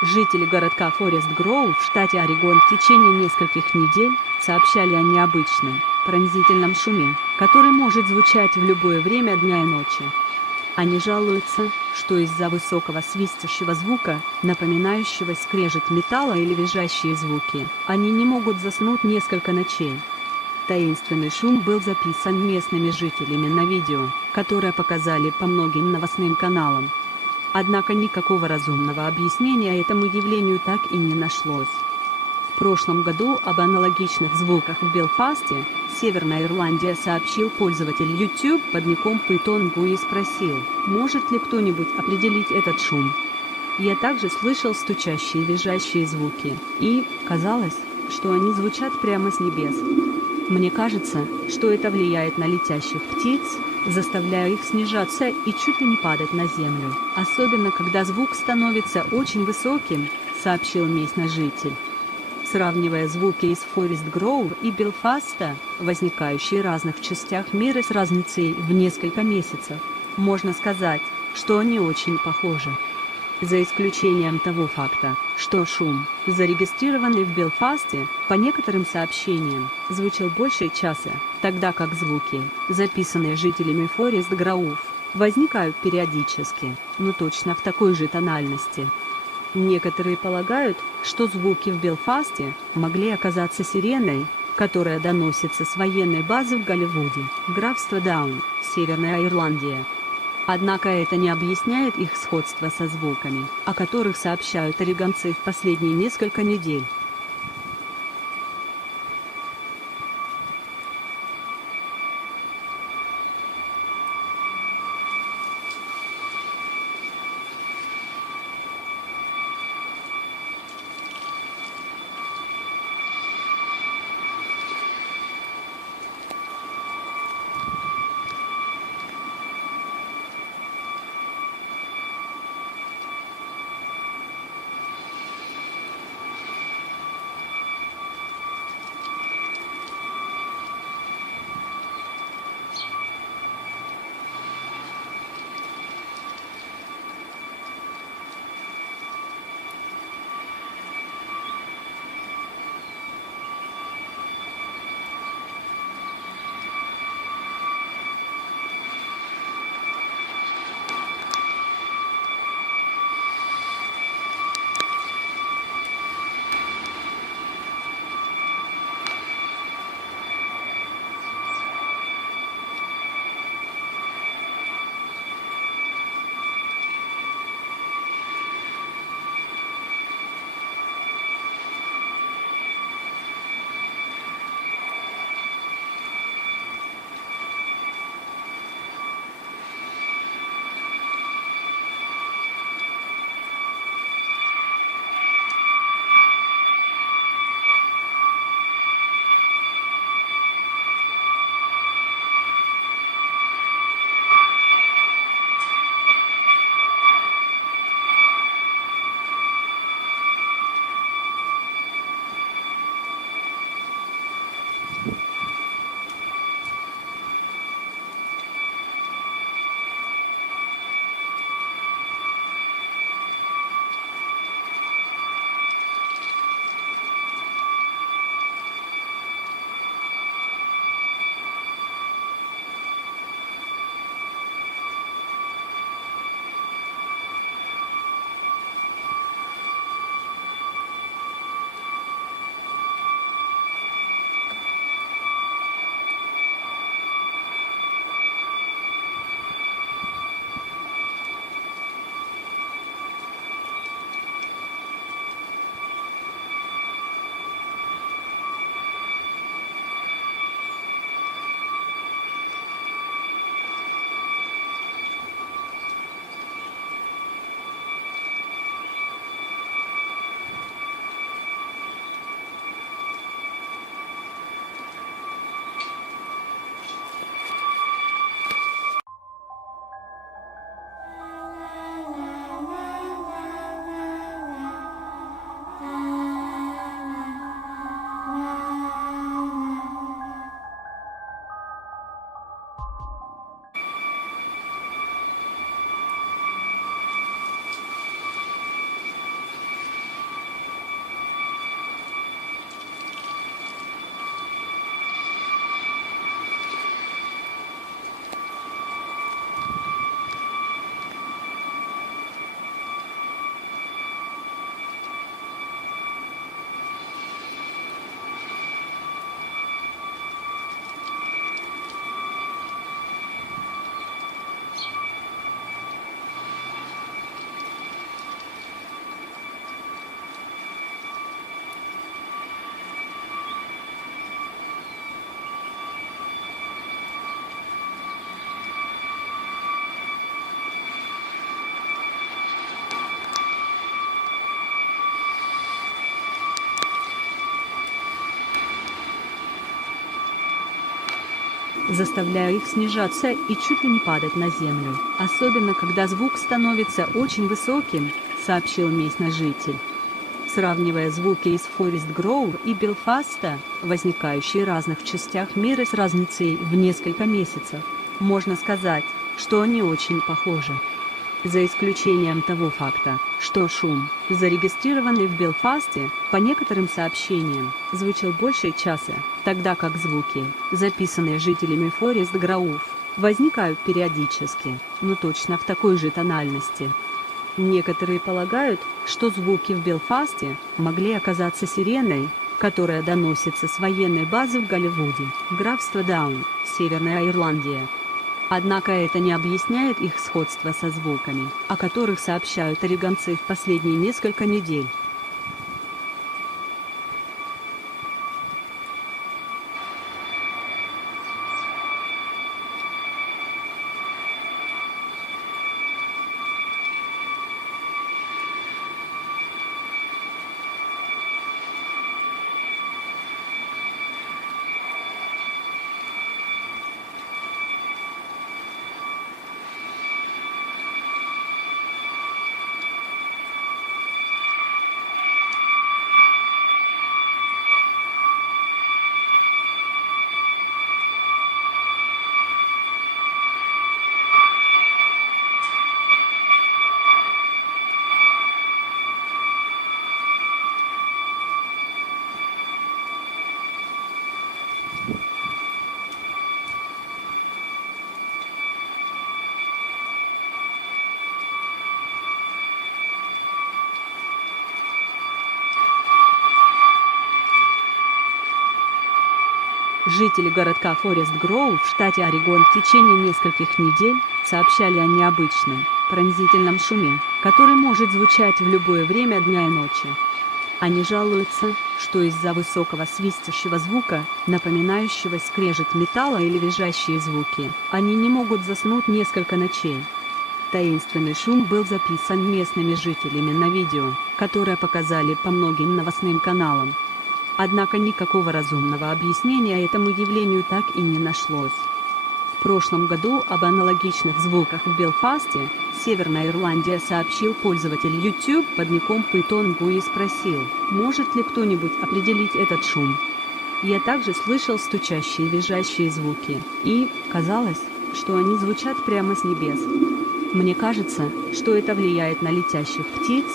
Жители городка Форест Гроув в штате Орегон в течение нескольких недель сообщали о необычном, пронзительном шуме, который может звучать в любое время дня и ночи. Они жалуются, что из-за высокого свистящего звука, напоминающего скрежет металла или визжащие звуки, они не могут заснуть несколько ночей. Таинственный шум был записан местными жителями на видео, которое показали по многим новостным каналам. Однако никакого разумного объяснения этому явлению так и не нашлось. В прошлом году об аналогичных звуках в Белфасте, Северная Ирландия, сообщил пользователь YouTube под ником Python и спросил, может ли кто-нибудь определить этот шум. Я также слышал стучащие и визжащие звуки, и, казалось, что они звучат прямо с небес. Мне кажется, что это влияет на летящих птиц, заставляя их снижаться и чуть ли не падать на землю, особенно когда звук становится очень высоким, сообщил местный житель. Сравнивая звуки из Форест Гроув и Белфаста, возникающие в разных частях мира с разницей в несколько месяцев, можно сказать, что они очень похожи. За исключением того факта, что шум, зарегистрированный в Белфасте, по некоторым сообщениям, звучал больше часа, тогда как звуки, записанные жителями Форест Гроув, возникают периодически, но точно в такой же тональности. Некоторые полагают, что звуки в Белфасте могли оказаться сиреной, которая доносится с военной базы в Голливуде, графство Даун, Северная Ирландия. Однако это не объясняет их сходство со звуками, о которых сообщают орегонцы в последние несколько недель. заставляя их снижаться и чуть ли не падать на землю, особенно когда звук становится очень высоким, сообщил местный житель. Сравнивая звуки из Форест Гроув и Белфаста, возникающие в разных частях мира с разницей в несколько месяцев, можно сказать, что они очень похожи. За исключением того факта, что шум, зарегистрированный в Белфасте, по некоторым сообщениям, звучал больше часа, тогда как звуки, записанные жителями Форест Гроув, возникают периодически, но точно в такой же тональности. Некоторые полагают, что звуки в Белфасте могли оказаться сиреной, которая доносится с военной базы в Голливуде, графство Даун, Северная Ирландия. Однако это не объясняет их сходство со звуками, о которых сообщают орегонцы в последние несколько недель. Жители городка Форест Гроув в штате Орегон в течение нескольких недель сообщали о необычном, пронзительном шуме, который может звучать в любое время дня и ночи. Они жалуются, что из-за высокого свистящего звука, напоминающего скрежет металла или визжащие звуки, они не могут заснуть несколько ночей. Таинственный шум был записан местными жителями на видео, которое показали по многим новостным каналам. Однако никакого разумного объяснения этому явлению так и не нашлось. В прошлом году об аналогичных звуках в Белфасте, Северная Ирландия, сообщил пользователь YouTube под ником Python и спросил, может ли кто-нибудь определить этот шум. Я также слышал стучащие и визжащие звуки, и, казалось, что они звучат прямо с небес. Мне кажется, что это влияет на летящих птиц,